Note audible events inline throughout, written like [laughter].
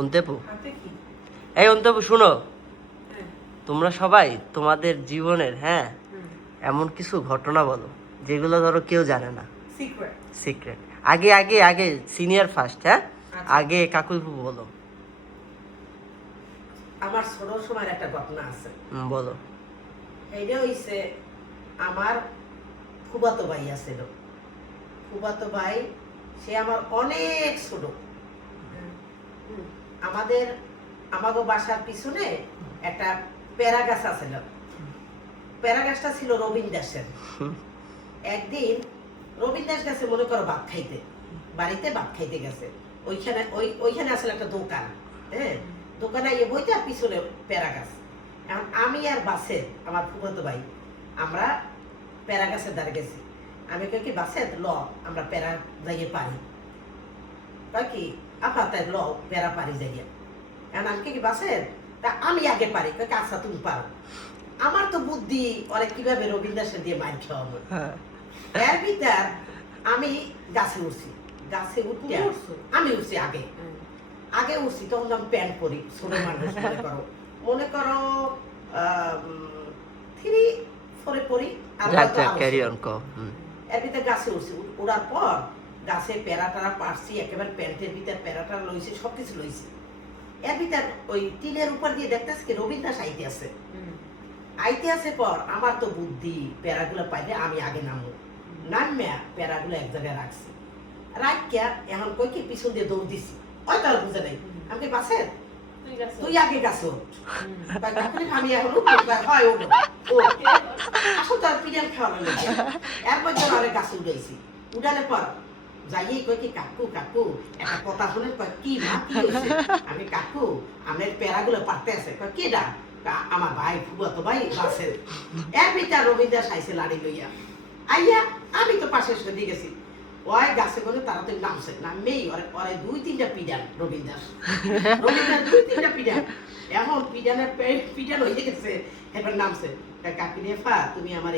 অন্তেপু এই অন্তেপু শুনো। তোমরা সবাই তোমাদের জীবনের হ্যাঁ এমন কিছু ঘটনা বলো যেগুলো ধরো কেউ জানে না। সিক্রেট আগে আগে আগে সিনিয়র ফার্স্ট হ্যাঁ? আচ্ছা। আগে কাকুলপু বলো। আমার ছোট সময়ের একটা ঘটনা আছে। বলো। এইটা হইছে আমার ফুবাতো ভাই আছিল। ফুবাতো ভাই সে আমার অনেক ছোট। আমাদের আমাগো বাসার পিছনে একটা প্যারা গাছ আছিল প্যারা গাছটা ছিল রবীন দাসের। একদিন রবীন দাস গেছে, মনে করো ভাত খাইতে। বাড়িতে ভাত খাইতে গেছে। ওইখানে, ওই, ওইখানে আসলে একটা দোকান হ্যাঁ? দোকানে ইয়ে বইতে আর পিছনে প্যারা গাছ। এখন আমি আর বাসের, আমার ফুফাতো ভাই, আমরা প্যারা গাছের দ্বারে গেছি। আমি কই কি, বাসের, ল, আমরা প্যারা যাইয়ে পারি। কয় কি আপা তাই ল পেরা পারি যাইয়া। এখন আমি কি বাসের তা আমি আগে পারি। কয় কি, আচ্ছা তুমি পারো। আমার তো বুদ্ধি অনেক কীভাবে রবীন্দ্র দিয়ে মাইর খাওয়াবো হ্যাঁ। এর ভিতর আমি গাছে উঠছি। গাছে উঠতে আমি উঠছি আগে। আগে উঠছি তখন আমি প্যান্ট পরি ছোট মানুষ মনে করো। মনে করো থ্রি ফোরে পরি আর হুম। এর ভিতরে গাছে উঠছি। উড়ার পর গাছে প্যারা টারা পারছি একেবারে প্যান্টের ভিতরে প্যারা টারা লইছি সব কিছু লইছি। এর ভিতর ওই টিনের উপর দিয়ে দেখতেছি কি রবীন্দ্র দাস আইতে আছে আইতে আছে পর আমার তো বুদ্ধি প্যারাগুলো পাইলে আমি আগে নামবো। নামিয়া প্যারাগুলো এক জায়গায় রাখছি। রাখিয়া এখন কই কি পিছন দিয়ে দৌড় দিছি। ওই তার বুঝে নাই। আমি বাসে? তুই আগে গাছে আমি এখন হয় ওঠো ও [laughs] আসল তো আর পিরিয়াল খাওয়ানো এরপর যেন আরে গাছে উঠাইছি। উঠালে পর যাইয়ে কই কি, কাকু কাকু, একটা কথা শুনে কয়, কি মা আমি, কাকু আমার প্যারাগুলো পারতে আছে। কয়, কে ডা আমার ভাই ফুবাতো ভাই বাসের এর ভিতর রবীন্দ্র সাইছে লাড়ি লইয়া। আইয়া, আমি তো পাশে সে গেছি। ওই গাছে তাড়াতাড়ি নামছে ওরে ওরে দুই তিনটা পিডান রবীন্দ্র রবীন্দ্র দুই তিনটা পিডান এখন পিডানের পিডান হয়ে গেছে এবার নামছে। তুমি আমার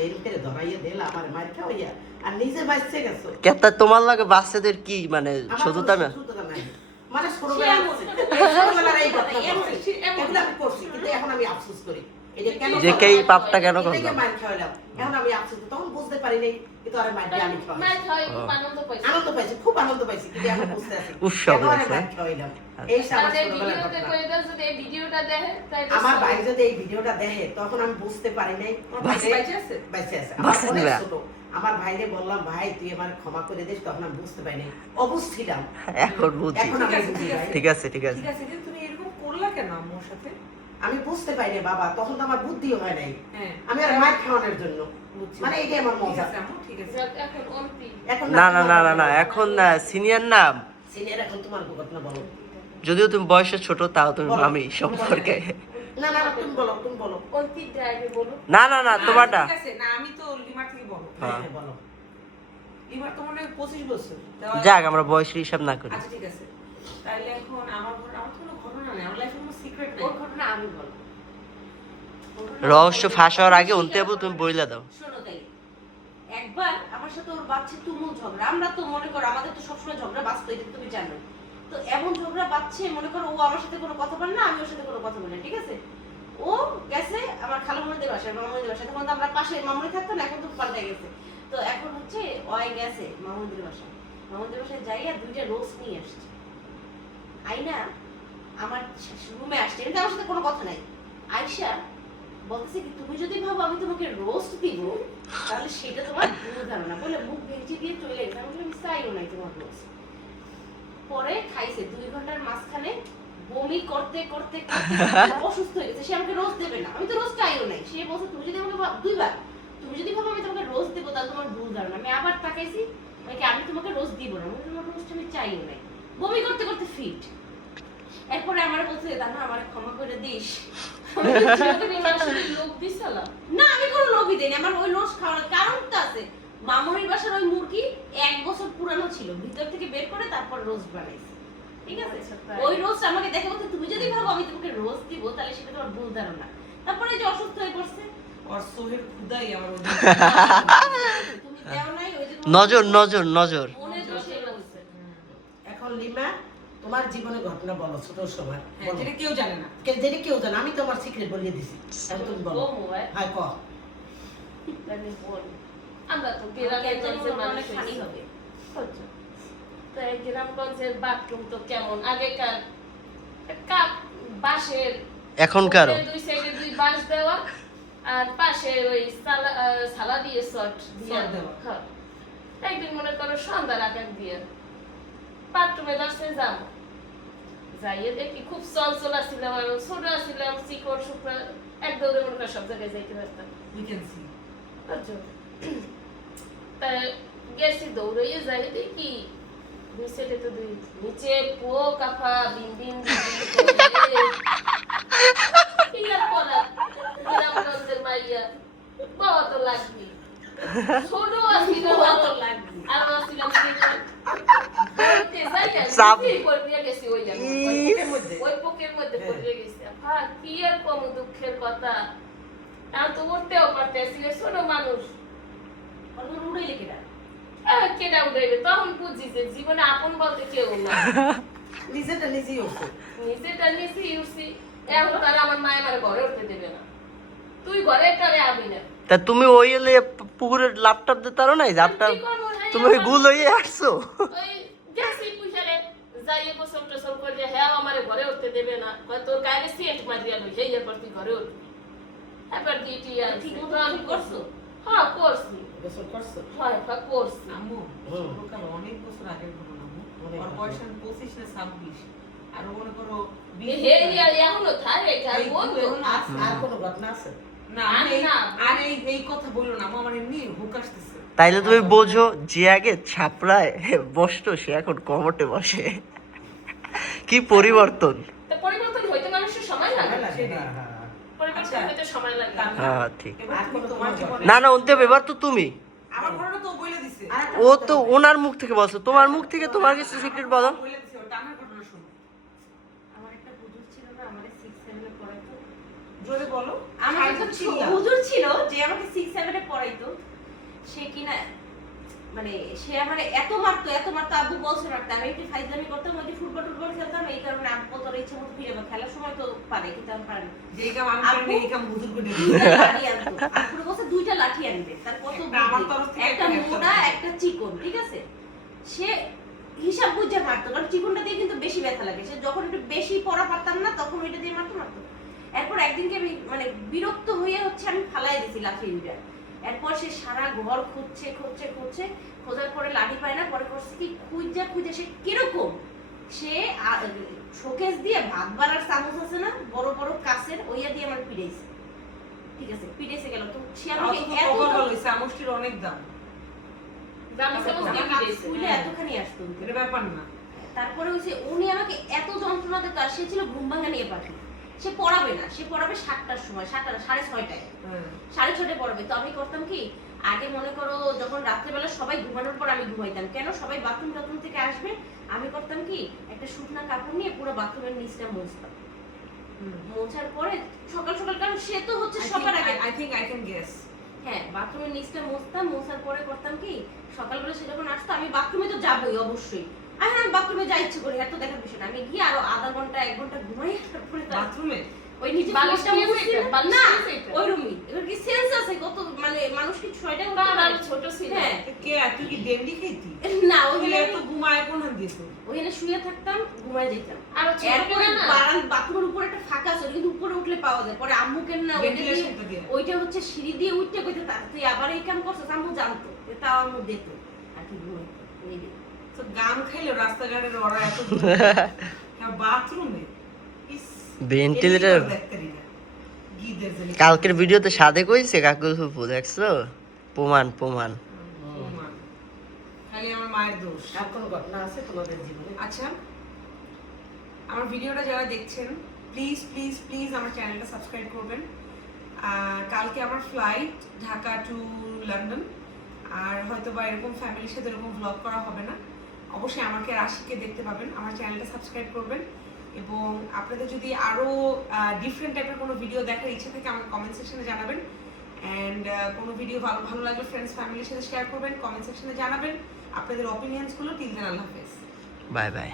ধরাইয়া আমার মার খাওয়াইয়া। আর নিজে বাঁচছে গেছো। কেতা তোমার লাগে বাচ্চাদের কি মানে সততা না? মানে। ছোটবেলার এই আমি করছি কিন্তু এখন আমি আফসোস করি। যে কে এই পাপটা কেন করলাম? এখন আমি আফসোস তখন বুঝতে পারি নাই। কিন্তু আরে মার আমি খাওয়াই মার খাওয়াই খুব আনন্দ পাইছি। খুব আনন্দ পাইছি কিন্তু এখন বুঝতে আছি উৎসব এই আমার ভিডিওটা দেখে আমার ভাই যদি এই ভিডিওটা দেখে তখন আমি বুঝতে পারি নাই। আছে? আমার। ছোট। আমার ভাইরে বললাম ভাই তুই আমার ক্ষমা করে দিস। তখন আমি বুঝতে পারি নাই। অবুঝ ছিলাম। এখন বুঝি। ঠিক আছে, ঠিক আছে। ঠিক আছে তুমি এরকম করলা কেন আম্মুর সাথে? আমি বুঝতে পারি নাই বাবা তখন তো আমার বুদ্ধিও হয় নাই হ্যাঁ আমি আর মার খাওয়ানোর জন্য মানে এটাই আমার মজা এখন না না না না না এখন সিনিয়র নাম সিনিয়র এখন তোমার ঘটনা বলো যদিও তুমি বয়সে ছোট তাও তুমি। মামি সম্পর্কে না না না, তুমি বলো তুমি বলো না না না তোমারটা ঠিক আছে না আমি তো লিমার থেকে বলো হ্যাঁ। হ্যাঁ, হ্যাঁ, বলো লিমার তো মনে হয় পঁচিশ বছর যাক আমরা বয়সের হিসাব না করি আচ্ছা ঠিক আছে তাহলে এখন আমার আমার কোনো ঘটনা নেই আমার লাইফে কোনো সিক্রেট নেই। ওর ঘটনা আমি বলব। রহস্য ফাঁস হওয়ার আগে অন্তেবু তুমি বইলা দাও। শোনো তাই একবার আমার সাথে ওর বাচ্চা তুমুল ঝগড়া। আমরা তো মনে করো আমাদের তো সবসময় ঝগড়া বাঁচতো এটা তুমি জানো। তো এমন ঝগড়া বাচ্ছে মনে করো ও আমার সাথে কোনো কথা বলে না আমি ওর সাথে কোনো কথা বলি না ঠিক আছে? ও গেছে আমার খালো মনিদের বাসায় মামুনিদের বাসায়। তখন তো আমরা পাশে মামুনি থাকতো না এখন তো পাল্টে গেছে। তো এখন হচ্ছে ওই গেছে মামুনিদের বাসায়। মামুনিদের বাসায় যাইয়া দুইটা রোজ নিয়ে আসছে। আইনা আমার রুমে আসছে। কিন্তু আমার সাথে কোনো কথা নাই। আয়সা বলতেছে কি, তুমি যদি ভাবো আমি তোমাকে রোস্ট দিব, তাহলে সেটা তোমার ভুল ধারণা। বলে মুখ ভেঙচি দিয়ে চলে গেছে আমি বললাম চাইও নাই তোমার রোস্ট পরে খাইছে দুই ঘণ্টার মাঝখানে বমি করতে করতে অসুস্থ হয়ে গেছে। সে আমাকে রোজ দেবে না। আমি তো রোজ চাইও নাই। সে বলছে, তুমি যদি আমাকে দুইবার, তুমি যদি ভাবো আমি তোমাকে রোজ দেবো, তাহলে তোমার ভুল ধারণা। আমি আবার তাকাইছি আমি তোমাকে রোজ দিব না। আমি তোমার রোজ আমি চাইও নাই। বমি করতে করতে ফিট এরপরে আমার বলছে দাদা আমার ক্ষমা করে দিস। না? আমি কোনো লোভই দিইনি আমার ওই রোজ খাওয়ার কারণটা আছে। মামুনির বাসার ওই মুরগি এক বছর পুরানো ছিল ভিতর থেকে বের করে তারপর রোজ বানাইছে। ঠিক আছে? আচ্ছা, ওই রোজ আমাকে দেখে বলতে তুমি যদি ভাবো আমি তোমাকে রোজ দিব তাহলে সেটা তোমার ভুল ধারণা। তারপরে এই যে অসুস্থ হয়ে পড়ছে। আর সোহেল খুদাই আমার ওই তুমি দেও নাই ওই যে তোমার নজর নজর নজর। দোষে বলছে। এখন লিমা তোমার জীবনে ঘটনা বলো ছোট সময় হ্যাঁ, যেটা কেউ জানে না। কে- যেটা কেউ জানে আমি তোমার সিক্রেট বলিয়ে দিছি। এখন তুমি বলো। ক? আমরা তো গ্রামে হবে। তো গ্রামগঞ্জের বাথরুম তো কেমন? আগেকার কাপ বাঁশের এখনকারও। উপরে দুই সাইডে দুই বাঁশ দেওয়া আর পাশে ওই সালা সালা দিয়ে শর্ট দিয়ে। দেওয়া। হ্যাঁ। একদিন মনে করো সন্ধ্যার আকার দিয়ে। বাথরুমে দশে যাব যাইয়ে দেখি খুব চঞ্চল আসছিলাম আর ছোট আসছিলাম চিকন শুকনা এক দৌড়ে মনে করো সব জায়গায় যাইতে পারতাম। উই ক্যান সি বুঝছ? তা গেছি দৌড়াইয়ে যাই দেখি দুই তো দুই নিচে পো কাফা বিন বিন মাইয়া। বাবা তো লাগবে ছোট আসছিল বাবা তো তো লাগবে। আর আসছিলাম চিকন। দৌড়তে যাই আর চাপ। নিচেই পড়ে গেছি ওই জায়গায়। পোকের মধ্যে ওই পোকের মধ্যে হ্যাঁ। পড়ে গেছে কি আর কম দুঃখের কথা আর তো উঠতেও পারতেছি ছোট মানুষ না কেটা উঠাইবে তখন বুঝি যে জীবনে আপন বলতে কেউ না নিজেটা হচ্ছে নিজেটা নিজে উঠছি এখন তার আমার মায় আমার ঘরে উঠতে দেবে না তুই ঘরে আবি না তা তুমি ওই এলে পুকুরের লাপটাপ দিতে পারো করব? হ্যাঁ, তুমি ওই গুল হয়ে আসছো যাইয়ে গোসল টোসল করে হ্যাঁ আমার ঘরে উঠতে দেবে না তোর গায়ে সেন্ট মারিয়া লই সেই এরপর তুই ঘরে উঠবি এবার ডিটি আর ঠিক মতো আমি করছ? হ্যাঁ করছি গোসল করছ হয় হ্যাঁ করছি আম্মু অনেক বছর আগের ঘটনা ওর আগে। বয়স পঁচিশ না ছাব্বিশ আর মনে করো এখনও থাকে আর কোনো ঘটনা আছে তাইলে তুমি বোঝো যে আগে ছাপড়ায় বসতো সে এখন কমটে বসে কি পরিবর্তন? পরিবর্তন হইতে মানুষের সময় লাগে। হ্যাঁ, হ্যাঁ, হ্যাঁ। পরিবর্তন আচ্ছা। হইতে সময় লাগে। হ্যাঁ ঠিক। না না অন্তে এবার তো তুমি। আমার ঘটনা তো ও তো ওনার মুখ থেকে বলছো। তোমার মুখ থেকে তোমার কিছু সিক্রেট বলো? বলে দিছে ওটা আমার ঘটনা শোনো। আমার একটা হুজুর ছিল না আমাদের সিক্স সেভেনে পড়াইতো। জোরে বলো। আমার ছিল। হুজুর ছিল যে আমাকে সিক্স সেভেনে পড়াইতো। সে কিনা মানে সে আমার এত মারতো এত মারতো আব্বু বলছে মারতো আমি একটু ফাইজলামি করতাম ওই যে ফুটবল টুটবল খেলতাম এই কারণে আব্বু তোর ইচ্ছে মতো ফিরে। খেলার সময় তো পারে কিন্তু আমি পারি না। যে এই কাম আমি পারি এই কাম হুজুর করে আব্বুর বলছে দুইটা লাঠি আনবে। তার কত আমার তরফ থেকে একটা মোটা একটা চিকন ঠিক আছে? সে হিসাব বুঝে মারতো কারণ চিকনটা দিয়ে কিন্তু বেশি ব্যথা লাগে। সে যখন একটু বেশি পড়া পারতাম না তখন ওইটা দিয়ে মারতো মারতো। এরপর একদিনকে আমি মানে বিরক্ত হয়ে হচ্ছে আমি ফালাই দিছি লাঠি দুইটা এরপর সে সারা ঘর খুঁজছে খুঁজছে খুঁজছে খোঁজার পরে লাঠি পায় না পরে করছে কি খুঁজা খুঁজে সে কীরকম? সে শোকেস দিয়ে ভাত বাড়ার চামচ আছে না বড় বড় কাছের ওইয়া দিয়ে আমার পিড়াইছে। ঠিক আছে পিড়াইছে গেল। তো সে আমাকে এত আমষ্টির অনেক দাম? স্কুলে এতখানি আসতো। ব্যাপার না। তারপরে হচ্ছে উনি আমাকে এত যন্ত্রণা দিত আর সে ছিল ঘুম ভাঙা নিয়ে পাখি। সে পড়াবে না সে পড়াবে সাতটার সময় সাতটা সাড়ে ছয়টায়। সাড়ে ছটায় পড়াবে তো আমি করতাম কি আগে মনে করো যখন রাত্রেবেলা সবাই ঘুমানোর পর আমি ঘুমাইতাম কেন সবাই বাথরুম টাথরুম থেকে আসবে আমি করতাম কি একটা শুকনা কাপড় নিয়ে পুরো বাথরুমের নিচটা মুছতাম। মোছার পরে সকাল সকাল কারণ সে তো হচ্ছে সবার আগে I think I can guess. হ্যাঁ বাথরুমের নিচটা মুছতাম মোছার পরে করতাম কি সকালবেলা সে যখন আসতো আমি বাথরুমে তো যাবোই অবশ্যই আমি আমি বাথরুমে যা ইচ্ছে করি এত দেখার বিষয় না আমি গিয়ে আরও আধা ঘণ্টা এক ঘণ্টা ঘুমাই তারপরে বাথরুমে? ওই নিচে বালিশ ফ্লোরটা নিয়ে মুছছি যেতে? না? ওই রুমই এবার কি সেন্স আছে? কত মানে মানুষ কি ছয়টা উঠতে পারে? ছোট ছিল। হ্যাঁ। কে তুই কি ডেন্ডি খেতি না ওইখানে এত ঘুমায় কোন হাত দিয়ে তুই? ওইখানে শুয়ে থাকতাম ঘুমায় যেতাম। আর ছোট এরপরে না? বারান বাথরুমের উপরে একটা ফাঁকা আছে কিন্তু উপরে উঠলে পাওয়া যায়। পরে আম্মু কেন না ওইটা হচ্ছে সিঁড়ি দিয়ে উঠতে কইতে তা তুই আবার এই কাম করছিস আম্মু জানতো। তাও আম্মু দিত আর কি ঘুমাইতো ওই গান খাইলো রাস্তাঘাটের ওরা এত [laughs] বাথরুমে। ইস ভেন্টিলেটর এমনি করে দেখতে রি না। গিদের জানি কালকের ভিডিওতে সাদে কইছে কাকুর ফুপু দেখছ? প্রমাণ প্রমাণ। প্রমাণ। খালি আমার মায়ের দোষ। আর কোনো ঘটনা আছে তোমাদের জীবনে? আচ্ছা আমার ভিডিওটা যারা দেখছেন প্লিজ প্লিজ প্লিজ আমার চ্যানেলটা সাবস্ক্রাইব করবেন। কালকে আমার ফ্লাইট ঢাকা টু লন্ডন আর হয়তো বা এরকম ফ্যামিলির সাথে এরকম ব্লগ করা হবে না। অবশ্যই আমাকে রাশিকে দেখতে পাবেন, আমার চ্যানেলটা সাবস্ক্রাইব করবেন এবং আপনাদের যদি আরও ডিফারেন্ট টাইপের কোনো ভিডিও দেখার ইচ্ছে থাকে আমাকে কমেন্ট সেকশনে জানাবেন অ্যান্ড কোনো ভিডিও ভালো ভালো লাগলে ফ্রেন্ডস ফ্যামিলির সাথে শেয়ার করবেন কমেন্ট সেকশনে জানাবেন। আপনাদের অপিনিয়ন্সগুলো দেন আল্লাহ হাফেজ। Bye bye